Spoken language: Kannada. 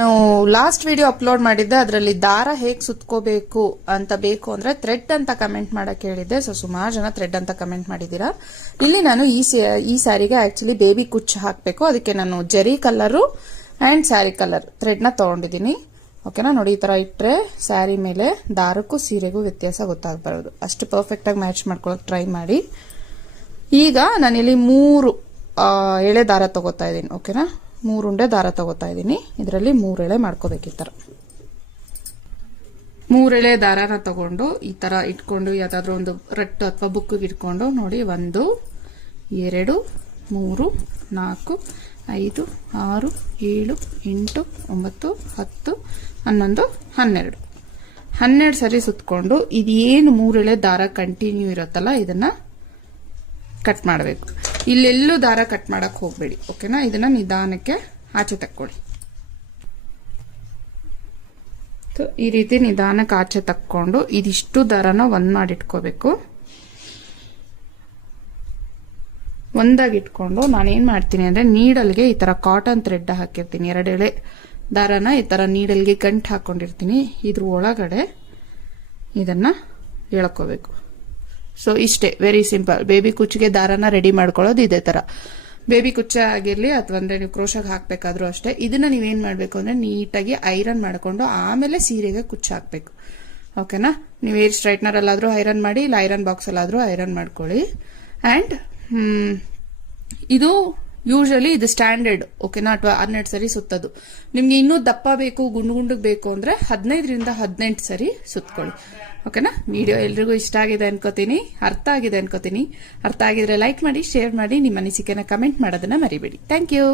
ನಾವು ಲಾಸ್ಟ್ ವಿಡಿಯೋ ಅಪ್ಲೋಡ್ ಮಾಡಿದ್ದೆ, ಅದರಲ್ಲಿ ದಾರ ಹೇಗೆ ಸುತ್ಕೋಬೇಕು ಅಂತ ಬೇಕು ಅಂದ್ರೆ ಥ್ರೆಡ್ ಅಂತ ಕಮೆಂಟ್ ಮಾಡಕ್ ಹೇಳಿದ್ದೆ. ಸೊ ಸುಮಾರು ಜನ ಥ್ರೆಡ್ ಅಂತ ಕಮೆಂಟ್ ಮಾಡಿದೀರಾ. ಇಲ್ಲಿ ನಾನು ಈ ಸ್ಯಾರಿಗೆ ಆಕ್ಚುಲಿ ಬೇಬಿ ಕುಚ್ಚು ಹಾಕಬೇಕು. ಅದಕ್ಕೆ ನಾನು Jerry colour and sari colour thread ನ ತಗೊಂಡಿದ್ದೀನಿ. ಓಕೆನಾ, ನೋಡಿ ಈ ತರ ಇಟ್ರೆ ಸ್ಯಾರಿ ಮೇಲೆ ದಾರಕ್ಕೂ ಸೀರೆಗೂ ವ್ಯತ್ಯಾಸ ಗೊತ್ತಾಗಬಾರದು. ಅಷ್ಟು ಪರ್ಫೆಕ್ಟ್ ಆಗಿ ಮ್ಯಾಚ್ ಮಾಡ್ಕೊಳಕ್ ಟ್ರೈ ಮಾಡಿ. ಈಗ ನಾನಿಲ್ಲಿ 3 ಎಳೆ ದಾರ ತಗೋತಾ ಇದ್ದೀನಿ. ಓಕೆನಾ, 3 ಉಂಡೆ ದಾರ ತಗೋತಾ ಇದ್ದೀನಿ. ಇದರಲ್ಲಿ 3 ಎಳೆ ಮಾಡ್ಕೋಬೇಕು. ಈ ತರ 3 ಎಳೆ ದಾರನ ತಗೊಂಡು ಈ ತರ ಇಟ್ಕೊಂಡು ಯಾವ್ದಾದ್ರು ಒಂದು ರಟ್ಟು ಅಥವಾ ಬುಕ್ ಇಟ್ಕೊಂಡು ನೋಡಿ 1 2 3 4 5 6 7 8 9 10 11 12 ಸರಿ ಸುತ್ಕೊಂಡು ಇದೇನು 3 ಎಳೆ ದಾರ ಕಂಟಿನ್ಯೂ ಇರುತ್ತಲ್ಲ ಇದನ್ನ ಕಟ್ ಮಾಡಬೇಕು. ಇಲ್ಲೆಲ್ಲೂ ದಾರ ಕಟ್ ಮಾಡಕ್ ಹೋಗ್ಬೇಡಿ. ಓಕೆನಾ, ಇದನ್ನ ನಿಧಾನಕ್ಕೆ ಆಚೆ ತಕ್ಕೊಳ್ಳಿ. ಈ ರೀತಿ ನಿಧಾನಕ್ಕೆ ಆಚೆ ತಕ್ಕೊಂಡು ಇದಿಷ್ಟು ದಾರನ ಒಂದ್ ಮಾಡಿಟ್ಕೋಬೇಕು. ಒಂದಾಗಿ ಇಟ್ಕೊಂಡು ನಾನೇನ್ ಮಾಡ್ತೀನಿ ಅಂದ್ರೆ ನೀಡಲ್ಗೆ ಈ ತರ ಕಾಟನ್ ಥ್ರೆಡ್ ಹಾಕಿರ್ತೀನಿ. 2 ಎಳೆ ದಾರನ ಈ ತರ ನೀಡಲ್ಗೆ ಗಂಟು ಹಾಕೊಂಡಿರ್ತೀನಿ. ಇದ್ರ ಒಳಗಡೆ ಇದನ್ನ ಎಳ್ಕೋಬೇಕು. ಸೊ ಇಷ್ಟೇ, ವೆರಿ ಸಿಂಪಲ್. ಬೇಬಿ ಕುಚ್ಚಿಗೆ ದಾರನ ರೆಡಿ ಮಾಡ್ಕೊಳ್ಳೋದು ಇದೇ ತರ. ಬೇಬಿ ಕುಚ್ಚ ಆಗಿರ್ಲಿ ಅಥವಾ ಅಂದ್ರೆ ನೀವು ಕ್ರೋಶಾಗ್ ಹಾಕ್ಬೇಕಾದ್ರೂ ಅಷ್ಟೇ. ಇದನ್ನ ನೀವೇನ್ ಮಾಡ್ಬೇಕು ಅಂದ್ರೆ ನೀಟಾಗಿ ಐರನ್ ಮಾಡ್ಕೊಂಡು ಆಮೇಲೆ ಸೀರೆಗೆ ಕುಚ್ಚು ಹಾಕ್ಬೇಕು. ಓಕೆನಾ, ನೀವು ಏರ್ ಸ್ಟ್ರೈಟ್ನರ್ ಅಲ್ಲಾದ್ರೂ ಐರನ್ ಮಾಡಿ, ಇಲ್ಲ ಐರನ್ ಬಾಕ್ಸ್ ಅಲ್ಲಾದ್ರೂ ಐರನ್ ಮಾಡ್ಕೊಳ್ಳಿ. ಅಂಡ್ ಇದು ಯೂಶಲಿ ಇದು ಸ್ಟ್ಯಾಂಡರ್ಡ್. ಓಕೆನಾ, ಅಥವಾ 12 ಸರಿ ಸುತ್ತದು. ನಿಮ್ಗೆ ಇನ್ನೂ ದಪ್ಪ ಬೇಕು, ಗುಂಡು ಬೇಕು ಅಂದ್ರೆ 15ರಿಂದ 18 ಸರಿ ಸುತ್ಕೊಳ್ಳಿ. ಓಕೆನಾ, ವಿಡಿಯೋ ಎಲ್ರಿಗೂ ಇಷ್ಟ ಆಗಿದೆ ಅನ್ಕೋತೀನಿ, ಅರ್ಥ ಆಗಿದೆ ಅನ್ಕೋತೀನಿ. ಅರ್ಥ ಆಗಿದ್ರೆ ಲೈಕ್ ಮಾಡಿ, ಶೇರ್ ಮಾಡಿ, ನಿಮ್ಮ ಅನಿಸಿಕೆನ ಕಮೆಂಟ್ ಮಾಡೋದನ್ನ ಮರಿಬೇಡಿ. Thank you.